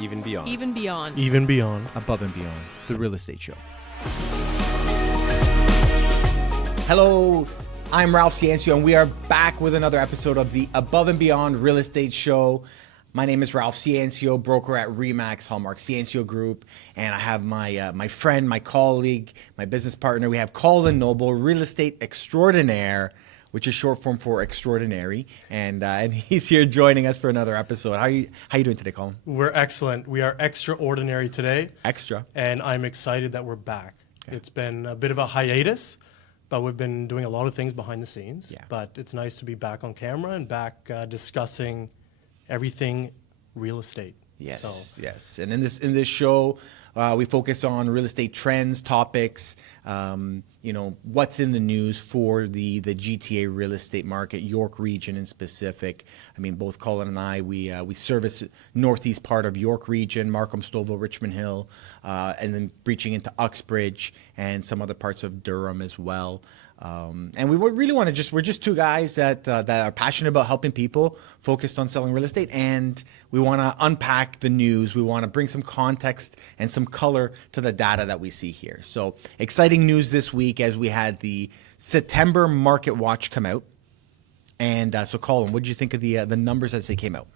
Even beyond. Even beyond. Even beyond. Above and Beyond, the real estate show. Hello, I'm Ralph Ciancio, and we are back with another episode of the Above and Beyond Real Estate Show. My name is Ralph Ciancio, broker at RE/MAX Hallmark Ciancio Group, and I have my friend, my colleague, my business partner. We have Colin Noble, real estate extraordinaire, which is short form for extraordinary, and he's here joining us for another episode. How you doing today, Colin? We're excellent. We are extraordinary today. Extra. And I'm excited that we're back. Okay. It's been a bit of a hiatus, but we've been doing a lot of things behind the scenes. Yeah. But it's nice to be back on camera and back discussing everything real estate. Yes, yes. And in this show, we focus on real estate trends, topics, what's in the news for the GTA real estate market, York region in specific. I mean, both Colin and I, we service northeast part of York region, Markham, Stouffville, Richmond Hill, and then reaching into Uxbridge and some other parts of Durham as well. And we really want to we're just two guys that are passionate about helping people, focused on selling real estate, and we want to unpack the news. We want to bring some context and some color to the data that we see here. So exciting news this week as we had the September Market Watch come out. And so Colin, what did you think of the numbers as they came out?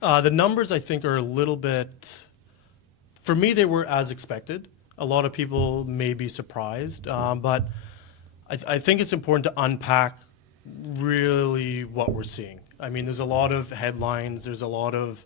The numbers, I think, are a little bit, for me, they were as expected. A lot of people may be surprised, but I think it's important to unpack really what we're seeing. I mean, there's a lot of headlines. There's a lot of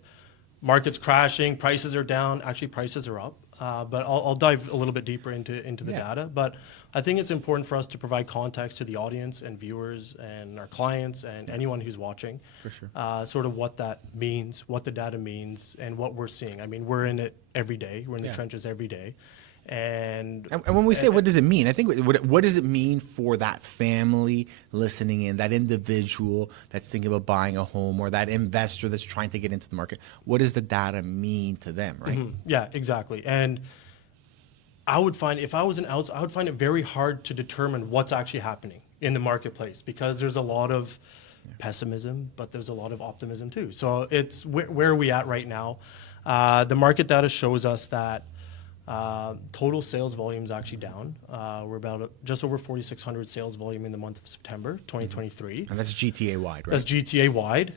markets crashing. Prices are down. Actually, prices are up. But I'll dive a little bit deeper into the data. But I think it's important for us to provide context to the audience and viewers and our clients and anyone who's watching. For sure. Sort of what that means, what the data means, and what we're seeing. I mean, we're in it every day. We're in the trenches every day. And when we say what does it mean, I think what does it mean for that family listening in, that individual that's thinking about buying a home, or that investor that's trying to get into the market? What does the data mean to them, right? Mm-hmm. Yeah, exactly. And I would find, if I was an outsider, I would find it very hard to determine what's actually happening in the marketplace, because there's a lot of pessimism, but there's a lot of optimism too. So it's where are we at right now? The market data shows us that total sales volume is actually down. We're about just over 4,600 sales volume in the month of September 2023. And that's GTA wide, right? That's GTA wide.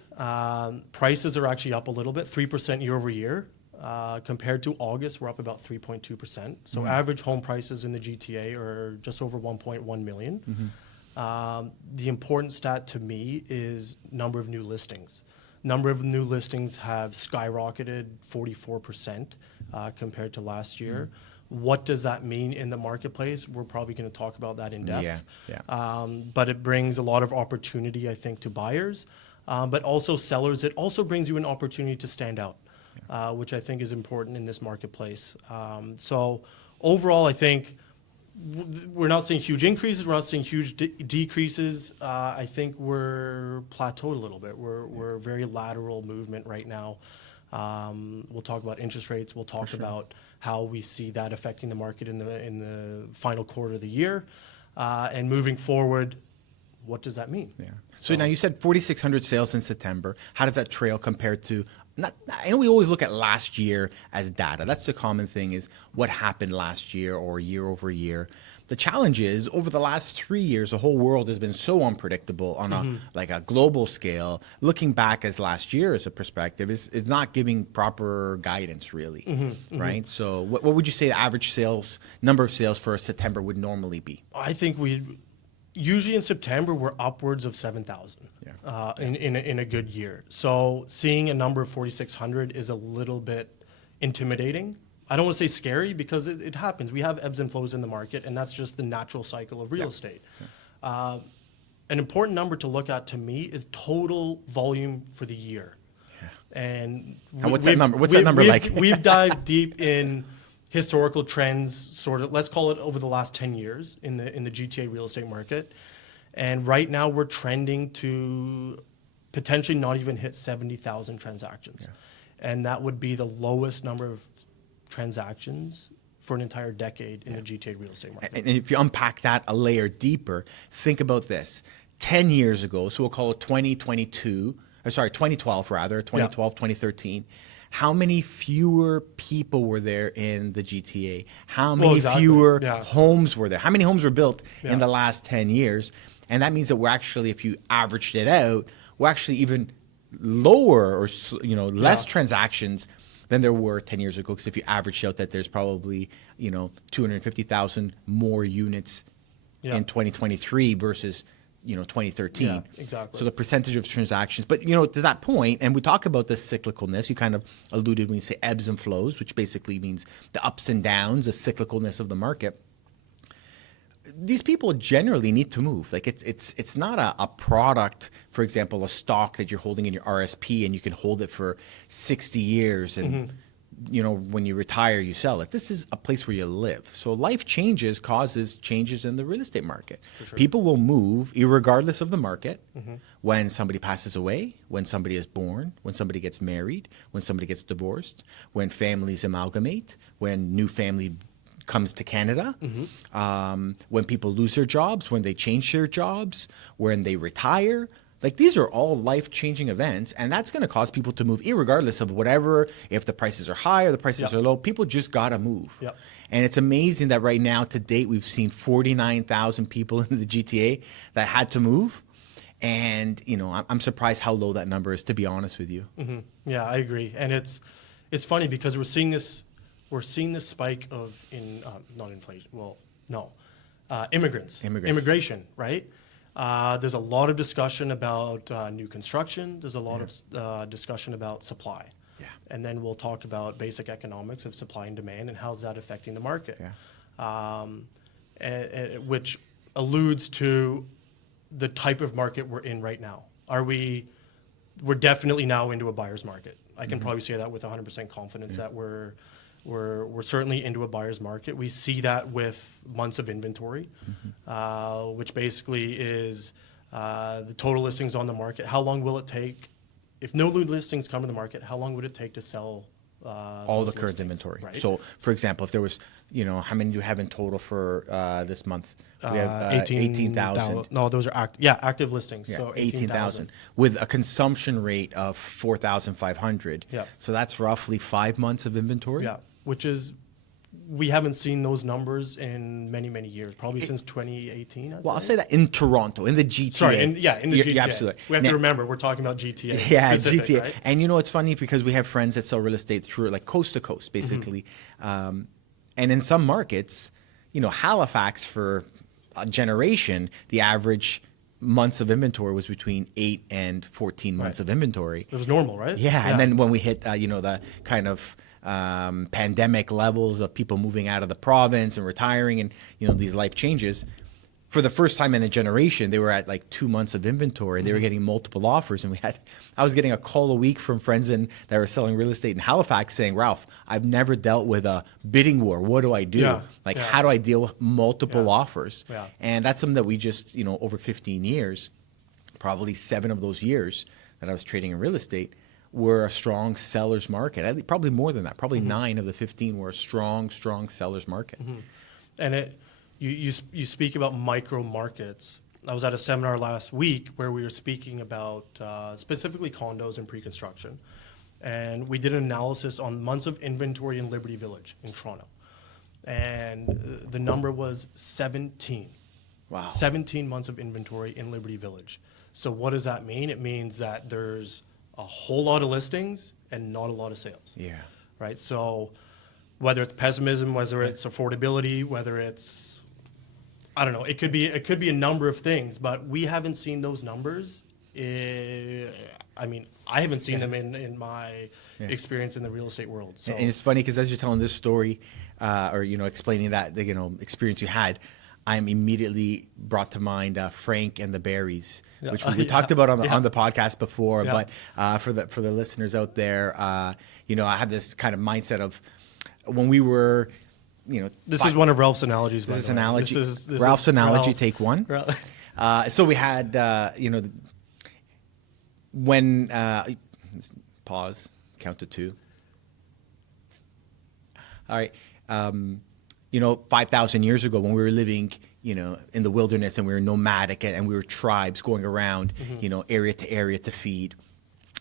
Prices are actually up a little bit, 3% year over year. Compared to August, we're up about 3.2%. So average home prices in the GTA are just over 1.1 million. The important stat to me is number of new listings. Number of new listings have skyrocketed 44% compared to last year. What does that mean in the marketplace? We're probably going to talk about that in depth. But it brings a lot of opportunity, I think, to buyers, but also sellers. It also brings you an opportunity to stand out, which I think is important in this marketplace. So overall, I think we're not seeing huge increases. We're not seeing huge decreases. I think we're plateaued a little bit. We're very lateral movement right now. We'll talk about interest rates. We'll talk about how we see that affecting the market in the final quarter of the year, and moving forward. What does that mean? Yeah. So now you said 4,600 sales in September. How does that trail compared to? I know we always look at last year as data. That's the common thing, is what happened last year or year over year. The challenge is, over the last 3 years, the whole world has been so unpredictable on a global scale. Looking back as last year as a perspective is not giving proper guidance, really, right? So what would you say the average number of sales for September would normally be? I think usually in September, we're upwards of 7,000 in a good year. So seeing a number of 4,600 is a little bit intimidating. I don't want to say scary, because it happens. We have ebbs and flows in the market, and that's just the natural cycle of real estate. An important number to look at to me is total volume for the year. And what's that number? What's that number like? We've dived deep in historical trends, sort of, let's call it over the last 10 years in the GTA real estate market. And right now we're trending to potentially not even hit 70,000 transactions. And that would be the lowest number of transactions for an entire decade in the GTA real estate market. And if you unpack that a layer deeper, think about this. 10 years ago, so we'll call it 2012 rather, 2012, 2013, how many fewer people were there in the GTA? How many exactly. fewer Yeah. homes were there? How many homes were built Yeah. in the last 10 years? And that means that we're actually, if you averaged it out, we're actually even lower or less Yeah. transactions than there were 10 years ago. Because if you averaged out that there's probably 250,000 more units Yeah. in 2023 versus 2013. Yeah, exactly. So the percentage of transactions, but to that point, and we talk about the cyclicalness. You kind of alluded when you say ebbs and flows, which basically means the ups and downs, the cyclicalness of the market. These people generally need to move. Like it's not a product, for example, a stock that you're holding in your RSP and you can hold it for 60 years and when you retire you sell it. This is a place where you live. So life changes causes changes in the real estate market. Sure. People will move irregardless of the market. When somebody passes away, when somebody is born, when somebody gets married, when somebody gets divorced, when families amalgamate, when new family comes to Canada, when people lose their jobs, when they change their jobs, when they retire. Like these are all life-changing events, and that's going to cause people to move irregardless of whatever, if the prices are high or the prices are low. People just got to move. Yep. And it's amazing that right now, to date, we've seen 49,000 people in the GTA that had to move. And, I'm surprised how low that number is, to be honest with you. Yeah, I agree. And it's funny because we're seeing this spike of not inflation. Well, no, immigration, right? There's a lot of discussion about new construction. There's a lot of discussion about supply. Yeah. And then we'll talk about basic economics of supply and demand and how's that affecting the market. Yeah. Which alludes to the type of market we're in right now. We're definitely now into a buyer's market. I can probably say that with 100% confidence that we're certainly into a buyer's market. We see that with months of inventory, which basically is the total listings on the market. How long will it take? If no new listings come to the market, how long would it take to sell all the current inventory? Right? So, for example, if there was, how many do you have in total for this month? We have 18,000. No, those are active listings. Yeah, So 18,000 with a consumption rate of 4,500. Yeah. So that's roughly 5 months of inventory. Yeah, which is, we haven't seen those numbers in many, many years, probably since 2018. I'll say that in Toronto, in the GTA. Sorry, in the GTA. Yeah, absolutely. We have to remember, we're talking about GTA. Yeah, specific, GTA. Right? And it's funny because we have friends that sell real estate through like coast to coast, basically. And in some markets, Halifax for a generation, the average months of inventory was between 8 and 14 months of inventory. It was normal, right? Yeah, and then when we hit, the kind of pandemic levels of people moving out of the province and retiring and, these life changes, for the first time in a generation, they were at like 2 months of inventory. They were getting multiple offers. And I was getting a call a week from friends that were selling real estate in Halifax saying, Ralph, I've never dealt with a bidding war. What do I do? Yeah, How do I deal with multiple offers? Yeah. And that's something that we just, over 15 years, probably 7 of those years that I was trading in real estate, were a strong seller's market. Probably more than that. Probably 9 of the 15 were a strong seller's market. And you speak about micro markets. I was at a seminar last week where we were speaking about specifically condos and pre-construction. And we did an analysis on months of inventory in Liberty Village in Toronto. And the number was 17. Wow. 17 months of inventory in Liberty Village. So what does that mean? It means that there's a whole lot of listings and not a lot of sales. Yeah. Right? So whether it's pessimism, whether it's affordability, whether it's, I don't know, it could be a number of things, but we haven't seen those numbers. I haven't seen them in my experience in the real estate world. So. And it's funny because as you're telling this story, or explaining that experience you had, I'm immediately brought to mind Frank and the Berries, which we talked about on the podcast before. Yeah. But for the listeners out there, I have this kind of mindset of when we were. This is one of Ralph's analogies. This is by the way. analogy. This Ralph's is analogy. Ralph. Take one. Ralph. So we had, when pause, count to 2. All right. 5,000 years ago, when we were living, in the wilderness and we were nomadic and we were tribes going around, area to area to feed.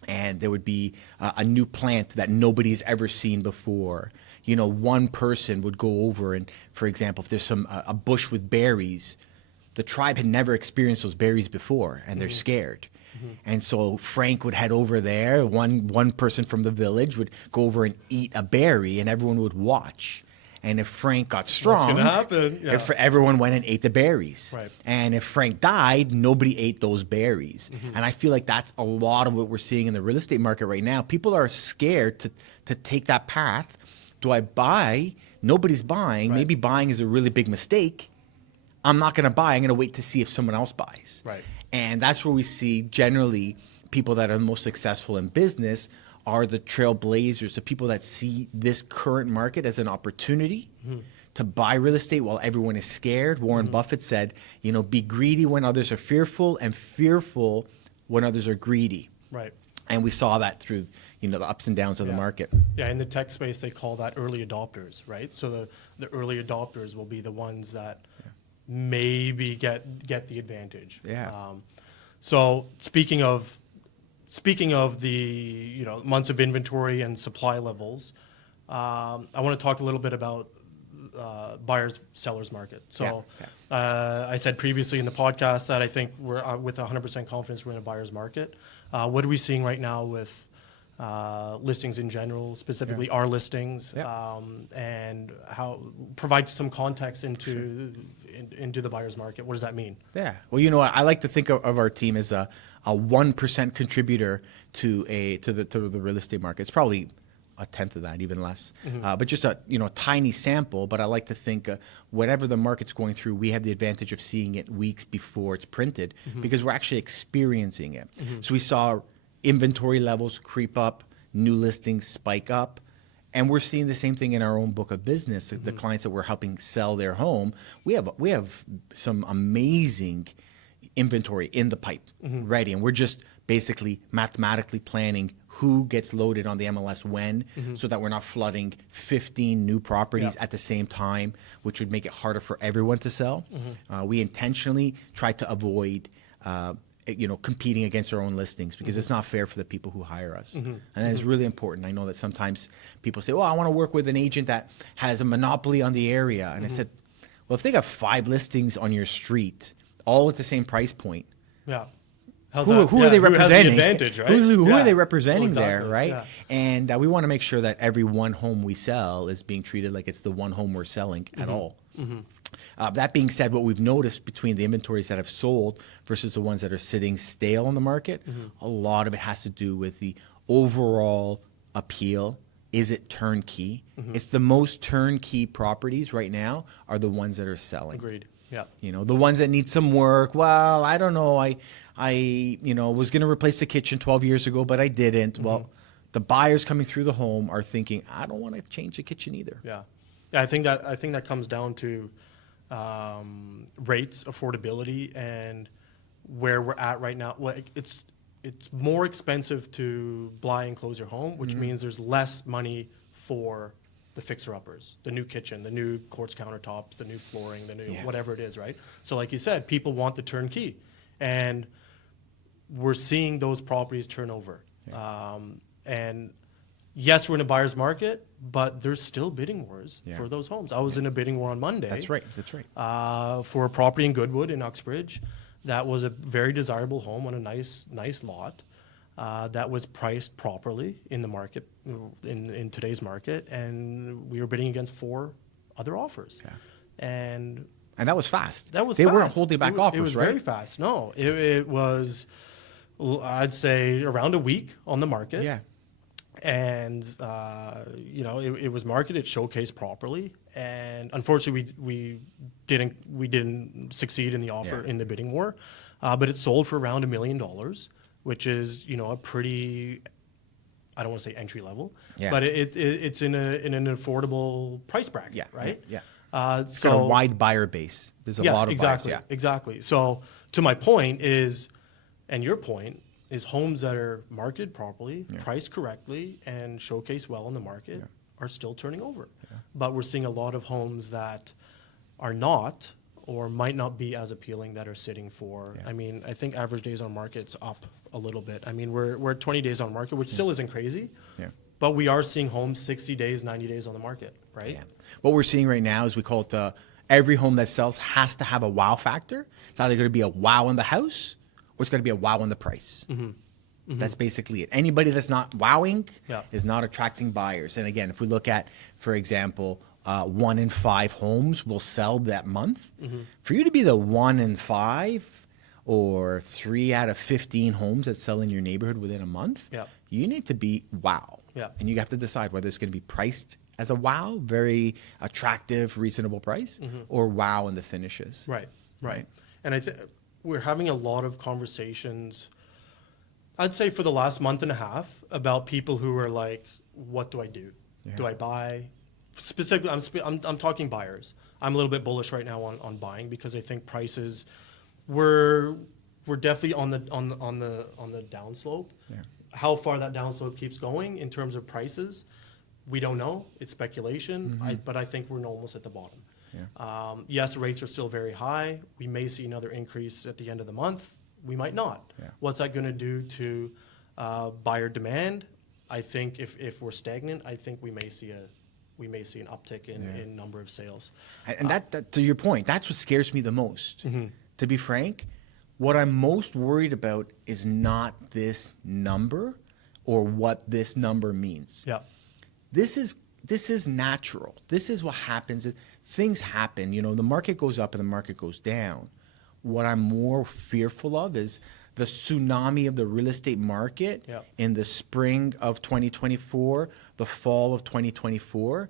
and there would be a new plant that nobody's ever seen before. You know, one person would go over and, for example, if there's a bush with berries, the tribe had never experienced those berries before, and they're scared. And so Frank would head over there. One person from the village would go over and eat a berry, and everyone would watch. And if Frank got strong, What's gonna happen? Yeah. if everyone went and ate the berries. Right. And if Frank died, nobody ate those berries. And I feel like that's a lot of what we're seeing in the real estate market right now. People are scared to take that path. Do I buy? Nobody's buying. Right. Maybe buying is a really big mistake. I'm not going to buy. I'm going to wait to see if someone else buys. Right. And that's where we see generally people that are the most successful in business are the trailblazers, the people that see this current market as an opportunity to buy real estate while everyone is scared. Warren Buffett said, you know, be greedy when others are fearful, and fearful when others are greedy. Right. And we saw that through, you know, the ups and downs of the market. Yeah, in the tech space, they call that early adopters, right? So the early adopters will be the ones that maybe get the advantage. Yeah. So speaking of the months of inventory and supply levels, I want to talk a little bit about buyers sellers market. So I said previously in the podcast that I think we're with 100% confidence we're in a buyer's market. What are we seeing right now with listings in general, specifically our listings, and how provide some context into the buyer's market? What does that mean? Yeah. Well, you know, I like to think of our team as a 1% contributor to the real estate market. It's probably a tenth of that, even less, but just a tiny sample. But I like to think whatever the market's going through, we have the advantage of seeing it weeks before it's printed because we're actually experiencing it. So we saw inventory levels creep up, new listings spike up. And we're seeing the same thing in our own book of business. The clients that we're helping sell their home, we have some amazing inventory in the pipe ready, and we're just basically mathematically planning who gets loaded on the MLS when, so that we're not flooding 15 new properties at the same time, which would make it harder for everyone to sell. We intentionally try to avoid competing against our own listings because it's not fair for the people who hire us. And that is really important. I know that sometimes people say, well, I want to work with an agent that has a monopoly on the area. And I said, well, if they got 5 listings on your street, all at the same price point, who are they representing? Who has the advantage, right? Who are they representing there, exactly. right? Yeah. And we want to make sure that every one home we sell is being treated like it's the one home we're selling at all. That being said, what we've noticed between the inventories that have sold versus the ones that are sitting stale on the market, a lot of it has to do with the overall appeal. Is it turnkey? It's the most turnkey properties right now are the ones that are selling. Agreed. Yeah. You know, the ones that need some work. Well, I don't know. I was going to replace the kitchen 12 years ago, but I didn't. Well, the buyers coming through the home are thinking, I don't want to change the kitchen either. Yeah. I think that comes down to rates, affordability, and where we're at right now. Well, it's more expensive to buy and close your home, which means there's less money for the fixer-uppers, the new kitchen, the new quartz countertops, the new flooring, the new whatever it is, right? So like you said, people want the turnkey. And we're seeing those properties turn over. And yes, we're in a buyer's market, but there's still bidding wars for those homes. I was in a bidding war on Monday. That's right. For a property in Goodwood in Uxbridge that was a very desirable home on a nice lot. That was priced properly in the market, in today's market, and we were bidding against 4 other offers. And that was fast. They weren't holding back offers, it was right? very fast. No, it was, I'd say, around a week on the market. Yeah. And it was marketed, showcased properly, and unfortunately we didn't succeed in the offer in the bidding war, but it sold for around $1 million, which is a pretty, I don't want to say entry level, but it's in an affordable price bracket, right? It's got a wide buyer base. There's a lot of buyers. Exactly. So to my point is, and your point is, homes that are marketed properly, priced correctly, and showcased well in the market are still turning over. But we're seeing a lot of homes that are not or might not be as appealing that are sitting for, I mean, I think average days on market's up a little bit. I mean, we're at 20 days on market, which still isn't crazy. Yeah. But we are seeing homes 60 days, 90 days on the market, right? Yeah. What we're seeing right now is we call it every home that sells has to have a wow factor. It's either going to be a wow in the house or it's going to be a wow in the price. That's basically it. Anybody that's not wowing Yeah. is not attracting buyers. And again, if we look at, for example, 1 in 5 homes will sell that month. For you to be the 1 in 5 or 3 out of 15 homes that sell in your neighborhood within a month, Yeah. you need to be wow. Yeah. And you have to decide whether it's going to be priced as a wow, very attractive, reasonable price, or wow in the finishes. Right. And I think we're having a lot of conversations, I'd say for the last month and a half, about people who are like, what do I do? Yeah. Do I buy? Specifically, I'm talking buyers. I'm a little bit bullish right now on buying because I think prices we're definitely on the downslope. Yeah. How far that downslope keeps going in terms of prices, we don't know. It's speculation, but I think we're almost at the bottom. Yeah. Yes, rates are still very high. We may see another increase at the end of the month. We might not. Yeah. What's that going to do to buyer demand? I think if we're stagnant, I think we may see an uptick in number of sales. And that to your point, that's what scares me the most. To be frank, what I'm most worried about is not this number or what this number means. Yeah. This is natural. This is what happens. Things happen. You know, the market goes up and the market goes down. What I'm more fearful of is the tsunami of the real estate market Yeah. in the spring of 2024, the fall of 2024.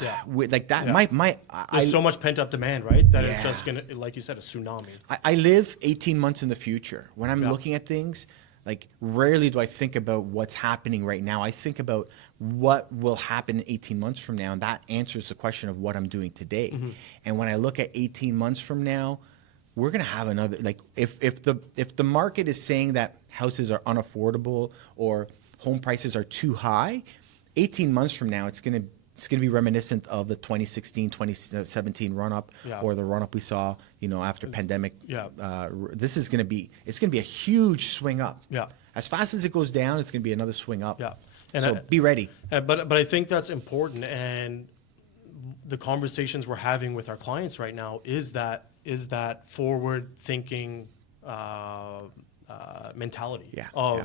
Yeah. Like that, Yeah. There's so much pent up demand, right? That it's Yeah. just gonna, like you said, a tsunami. I live 18 months in the future. When I'm Yeah. looking at things, like rarely do I think about what's happening right now. I think about what will happen 18 months from now, and that answers the question of what I'm doing today. And when I look at 18 months from now, we're gonna have another, like if the market is saying that houses are unaffordable or home prices are too high, 18 months from now it's gonna be reminiscent of the 2016, 2017 run-up Yeah. or the run-up we saw, after pandemic. Yeah. It's going to be a huge swing up. Yeah. As fast as it goes down, it's going to be another swing up. Yeah. So be ready. But I think that's important, and the conversations we're having with our clients right now is that forward thinking mentality Yeah, of. yeah.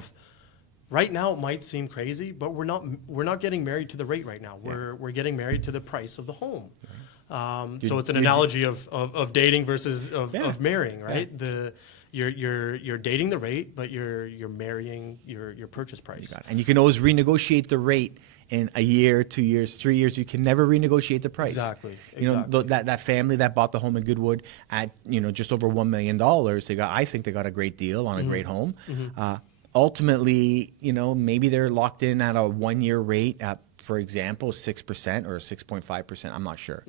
Right now, it might seem crazy, but we're not getting married to the rate right now. We're getting married to the price of the home. So it's an analogy of dating versus of marrying, right? You're dating the rate, but you're marrying your purchase price. And you can always renegotiate the rate in a year, 2 years, 3 years. You can never renegotiate the price. Exactly. That family that bought the home in Goodwood at just over $1 million. I think they got a great deal on a great home. Ultimately, maybe they're locked in at a 1-year rate at, for example, 6% or 6.5%. I'm not sure.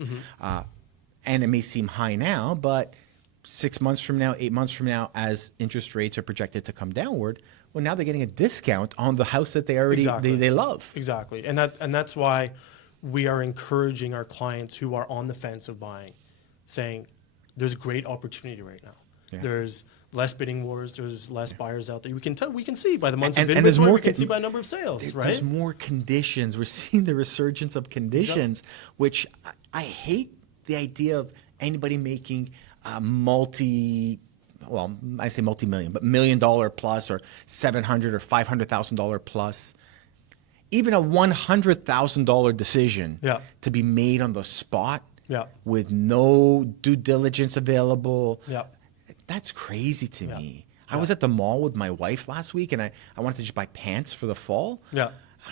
And it may seem high now, but 6 months from now, 8 months from now, as interest rates are projected to come downward, well, now they're getting a discount on the house that they already they love. Exactly, and that's why we are encouraging our clients who are on the fence of buying, saying there's great opportunity right now. Yeah. There's less bidding wars. There's less buyers out there. We can see by the months of there's inventory. more We can see by number of sales. Right. There's more conditions. We're seeing the resurgence of conditions, which I hate the idea of anybody making I say multi-million, but $1 million plus or $700,000 or $500,000 plus. Even a $100,000 decision to be made on the spot with no due diligence available. That's crazy to me. I was at the mall with my wife last week, and I wanted to just buy pants for the fall.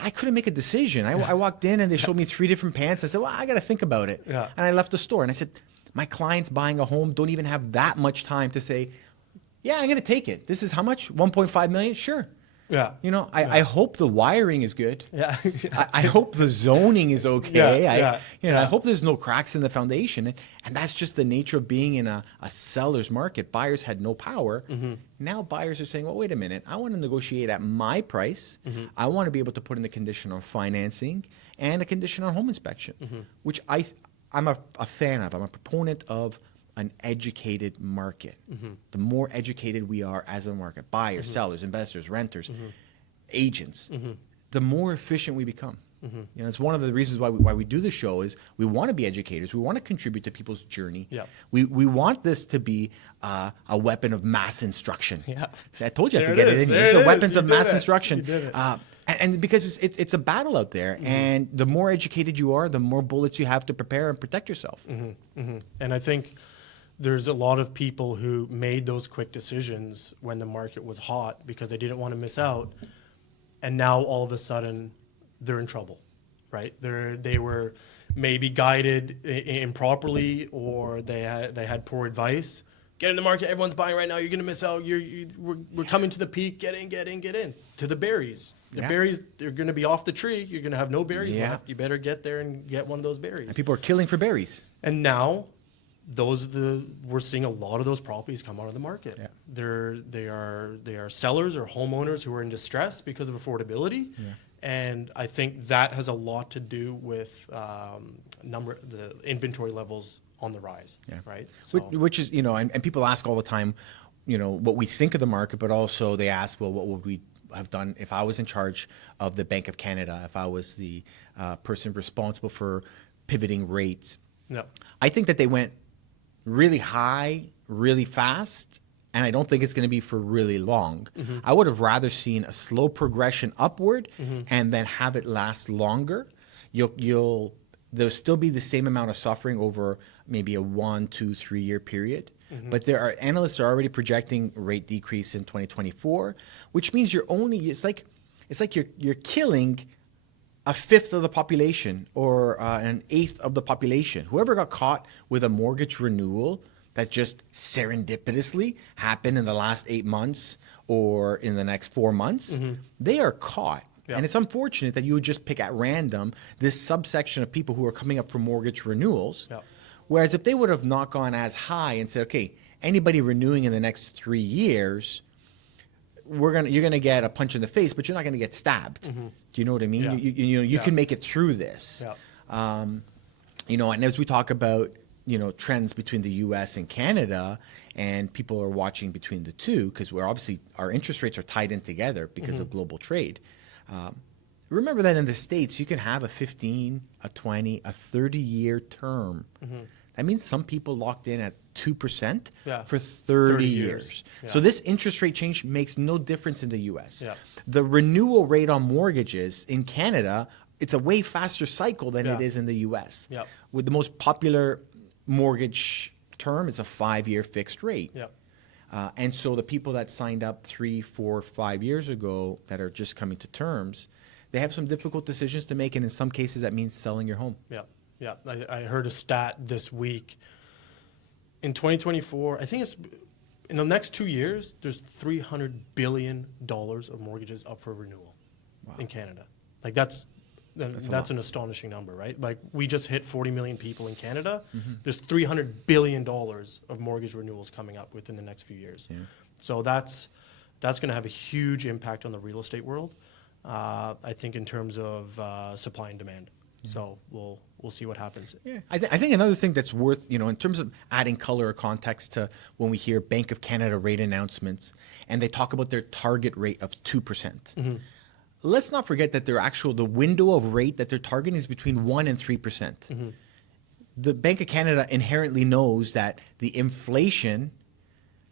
I couldn't make a decision. I walked in, and they showed me 3 different pants. I said, well, I got to think about it. And I left the store, and I said, my clients buying a home don't even have that much time to say, yeah, I'm going to take it. This is how much? 1.5 million? Sure. I hope the wiring is good. I hope the zoning is okay. I hope there's no cracks in the foundation. And that's just the nature of being in a seller's market. Buyers had no power. Now buyers are saying, well, wait a minute. I want to negotiate at my price. I want to be able to put in the condition on financing and a condition on home inspection, which I'm a fan of. I'm a proponent of an educated market. The more educated we are as a market, buyers, sellers, investors, renters, agents, the more efficient we become. You know, it's one of the reasons why we do the show is we want to be educators. We want to contribute to people's journey. Yeah. We want this to be a weapon of mass instruction. Yeah. See, I told you I There could it get it is. in There here. it It's is. a weapons You of did mass it. instruction. You did it. And because it's a battle out there, and the more educated you are, the more bullets you have to prepare and protect yourself. And I think there's a lot of people who made those quick decisions when the market was hot because they didn't want to miss out. And now all of a sudden they're in trouble, right? They were maybe guided improperly, or they had poor advice. Get in the market. Everyone's buying right now. You're going to miss out. We're coming to the peak. Get in. To the berries. The berries, they're going to be off the tree. You're going to have no berries left. You better get there and get one of those berries. And people are killing for berries. And now, we're seeing a lot of those properties come out of the market. Yeah. They are sellers or homeowners who are in distress because of affordability. Yeah. And I think that has a lot to do with the inventory levels on the rise. Yeah. Right. Which is, and people ask all the time, what we think of the market, but also they ask, well, what would we have done if I was in charge of the Bank of Canada, if I was the person responsible for pivoting rates? No. I think that they went really high, really fast, and I don't think it's going to be for really long. I would have rather seen a slow progression upward and then have it last longer. There'll still be the same amount of suffering over maybe a 1, 2, 3 year period. But analysts are already projecting rate decrease in 2024, which means it's like you're killing a fifth of the population or an eighth of the population. Whoever got caught with a mortgage renewal that just serendipitously happened in the last 8 months or in the next 4 months, they are caught. Yeah. And it's unfortunate that you would just pick at random this subsection of people who are coming up for mortgage renewals. Yeah. Whereas if they would have not gone as high and said, okay, anybody renewing in the next 3 years, you're gonna get a punch in the face, but you're not gonna get stabbed. Do you know what I mean? Yeah. You can make it through this. Yeah. And as we talk about trends between the U.S. and Canada, and people are watching between the two because our interest rates are tied in together because of global trade. Remember that in the States, you can have a 15, a 20, a 30-year term. That means some people locked in at 2% for 30 years. Yeah. So this interest rate change makes no difference in the U.S. Yeah. The renewal rate on mortgages in Canada, it's a way faster cycle than it is in the U.S. Yeah. With the most popular mortgage term, it's a 5-year fixed rate. Yeah. And so the people that signed up 3, 4, 5 years ago that are just coming to terms, they have some difficult decisions to make, and in some cases that means selling your home. Yeah. Yeah. I heard a stat this week. In 2024, I think it's in the next 2 years, there's $300 billion of mortgages up for renewal in Canada. Like that's an astonishing number, right? Like we just hit 40 million people in Canada. There's $300 billion of mortgage renewals coming up within the next few years. Yeah. So that's going to have a huge impact on the real estate world. I think in terms of supply and demand. So we'll see what happens. Yeah, I think another thing that's worth, in terms of adding color or context to when we hear Bank of Canada rate announcements and they talk about their target rate of 2%. Let's not forget that the window of rate that they're targeting is between 1 and 3%. The Bank of Canada inherently knows that the inflation,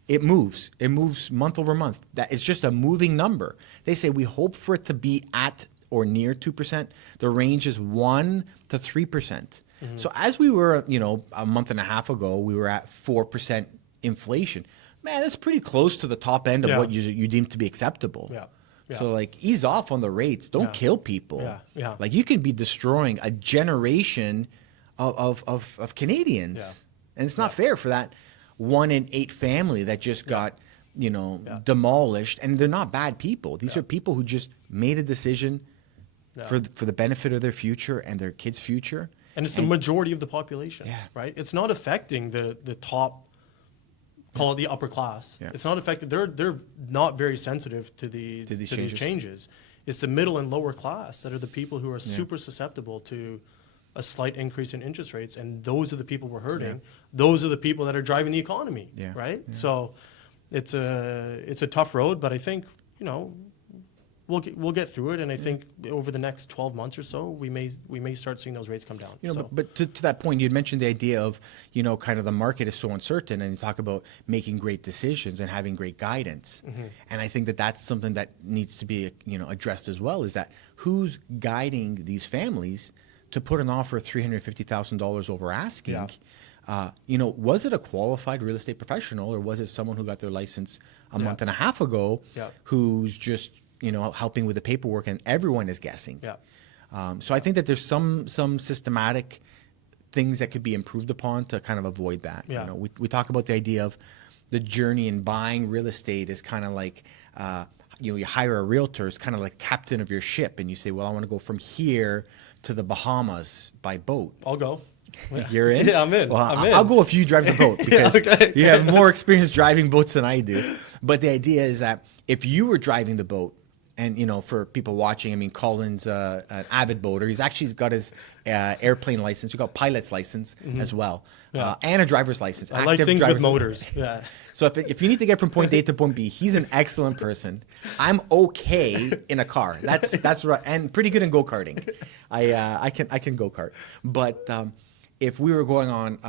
it moves month over month. That is just a moving number. They say we hope for it to be at or near 2%. The range is 1 to 3%. So as we were, a month and a half ago, we were at 4% inflation. Man, that's pretty close to the top end of what you deem to be acceptable. Yeah. Yeah. So ease off on the rates. Don't kill people. Yeah. You can be destroying a generation of Canadians. Yeah. And it's not fair for that 1 in 8 family that just got, demolished. And they're not bad people. These are people who just made a decision for the benefit of their future and their kids' future. And it's the majority of the population, right? It's not affecting the top, call it the upper class. Yeah. It's not affected. They're not very sensitive to these changes. It's the middle and lower class that are the people who are super susceptible to a slight increase in interest rates, and those are the people we're hurting. Those are the people that are driving the economy, right? So it's a tough road, but I think, we'll get through it, and I think over the next 12 months or so, we may start seeing those rates come down. But to that point, you had mentioned the idea of, kind of the market is so uncertain, and you talk about making great decisions and having great guidance. And I think that that's something that needs to be, addressed as well, is that who's guiding these families to put an offer of $350,000 over asking? Was it a qualified real estate professional, or was it someone who got their license a month and a half ago who's just helping with the paperwork, and everyone is guessing. So I think that there's some systematic things that could be improved upon to kind of avoid that. We talk about the idea of the journey in buying real estate is kind of like, you hire a realtor, it's kind of like captain of your ship, and you say, well, I want to go from here to the Bahamas by boat. I'll go. You're in? Yeah, I'm in. Well, I'm in. I'll go if you drive the boat, because you have more experience driving boats than I do. But the idea is that if you were driving the boat, and, for people watching, I mean, Colin's an avid boater. He's actually got his airplane license. He's got pilot's license as well, and a driver's license. I like things with motors. So if you need to get from point A to point B, he's an excellent person. I'm okay in a car. That's right, and pretty good in go-karting. I can go-kart. But if we were going on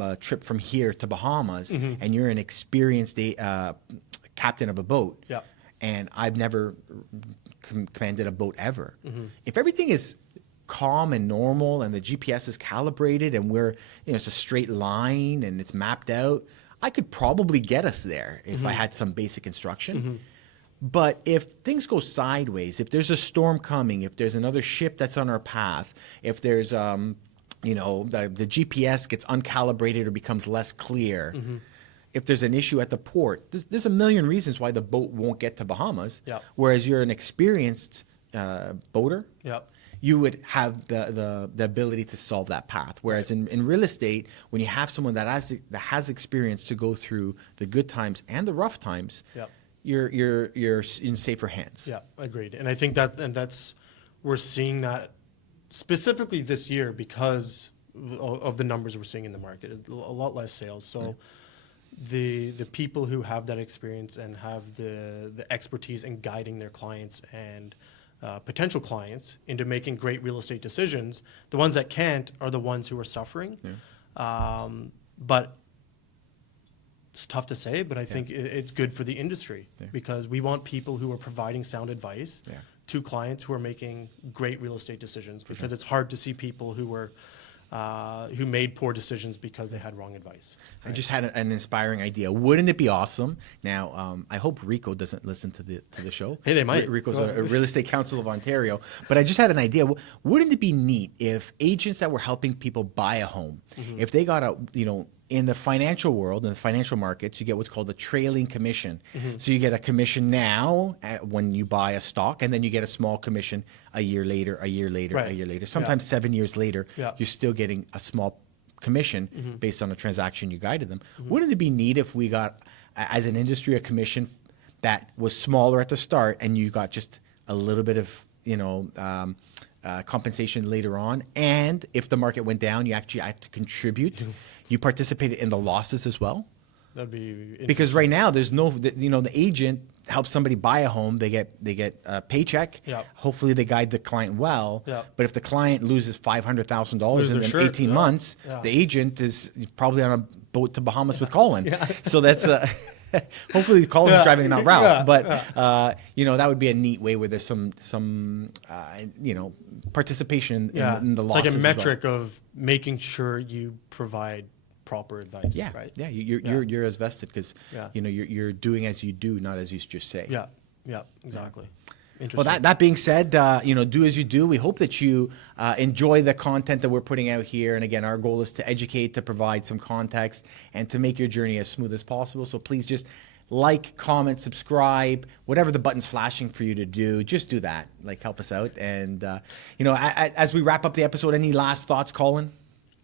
a trip from here to Bahamas, and you're an experienced captain of a boat, and I've never commanded a boat ever. If everything is calm and normal, and the GPS is calibrated, and it's a straight line and it's mapped out, I could probably get us there if I had some basic instruction. But if things go sideways, if there's a storm coming, if there's another ship that's on our path, if there's the GPS gets uncalibrated or becomes less clear, if there's an issue at the port, there's a million reasons why the boat won't get to Bahamas. Whereas you're an experienced boater, you would have the ability to solve that path. Whereas in real estate, when you have someone that has experience to go through the good times and the rough times, you're in safer hands. Yeah, agreed. And I think that's we're seeing that specifically this year because of the numbers we're seeing in the market. A lot less sales. So. The people who have that experience and have the expertise in guiding their clients and potential clients into making great real estate decisions, the ones that can't are the ones who are suffering. But it's tough to say, but I think it's good for the industry because we want people who are providing sound advice to clients who are making great real estate decisions, because it's hard to see people who made poor decisions because they had wrong advice. I just had an inspiring idea. Wouldn't it be awesome? Now, I hope Rico doesn't listen to the show. Hey, they might. Rico's a Real Estate Council of Ontario. But I just had an idea. Wouldn't it be neat if agents that were helping people buy a home, if they got in the financial world, in the financial markets, you get what's called a trailing commission. So you get a commission now when you buy a stock, and then you get a small commission a year later, a year later, a year later. Sometimes 7 years later, you're still getting a small commission based on a transaction you guided them. Wouldn't it be neat if we got, as an industry, a commission that was smaller at the start, and you got just a little bit of, compensation later on, and if the market went down, you actually had to contribute. You participated in the losses as well. That'd be because right now there's no, the agent helps somebody buy a home. They get a paycheck. Hopefully they guide the client well. But if the client loses $500,000 in 18 months, the agent is probably on a boat to Bahamas with Colin. So that's hopefully Colin's driving, not Ralph. But that would be a neat way where there's some participation in the losses. It's like a metric of making sure you provide proper advice. Right? Yeah. You're as vested because you're doing as you do, not as you just say. Yeah. Exactly. Well, that being said, do as you do. We hope that you enjoy the content that we're putting out here. And again, our goal is to educate, to provide some context, and to make your journey as smooth as possible. So please just like, comment, subscribe, whatever the button's flashing for you to do, just do that. Help us out. And, as we wrap up the episode, any last thoughts, Colin?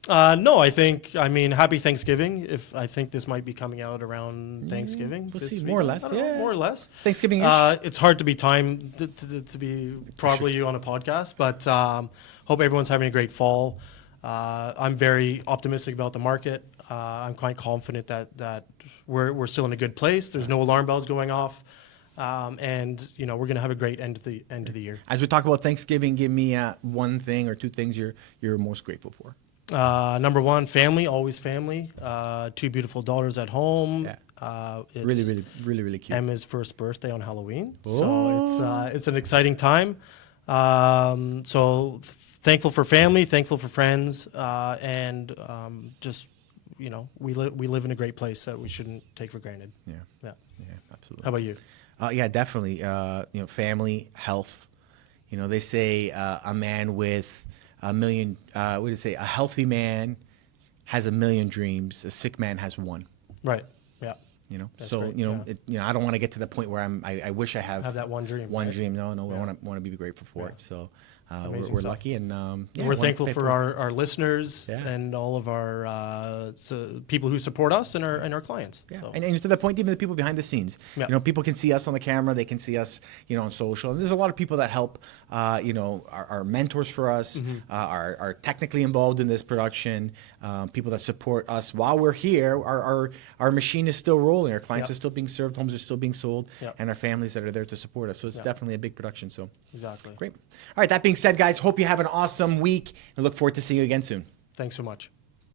No, I mean, happy Thanksgiving. If I think this might be coming out around Thanksgiving. We'll this see, week. more or less, I don't know, yeah. more or less. Thanksgiving-ish. It's hard to be timed to be probably on a podcast, but hope everyone's having a great fall. I'm very optimistic about the market. I'm quite confident that we're still in a good place. There's no alarm bells going off, and we're going to have a great end of the year. As we talk about Thanksgiving, give me one thing or two things you're most grateful for. Number one, family, always family. 2 beautiful daughters at home. Yeah. It's Really cute. Emma's first birthday on Halloween, Oh. so it's an exciting time. So thankful for family, thankful for friends, and just we live in a great place that we shouldn't take for granted. Yeah. Yeah. Yeah, absolutely. How about you? Yeah, definitely. Family, health. They say a man with a million. What do they say? A healthy man has a million dreams. A sick man has one. Right. Yeah. That's So great, I don't want to get to the point where I wish I have that one dream. One right? dream. No. Yeah. I want to be grateful for it. So Amazing we're stuff. lucky, and We're thankful for our listeners Yeah. and all of our people who support us and our clients. Yeah, So, and to the point, even the people behind the scenes. Yeah. People can see us on the camera. They can see us, on social. And there's a lot of people that help. Are mentors for us. Are technically involved in this production. People that support us while we're here. Our machine is still rolling. Our clients Yep. are still being served. Homes are still being sold. Yep. And our families that are there to support us. So it's Yep. definitely a big production. So exactly. great. All right. That being said, guys, hope you have an awesome week and look forward to seeing you again soon. Thanks so much.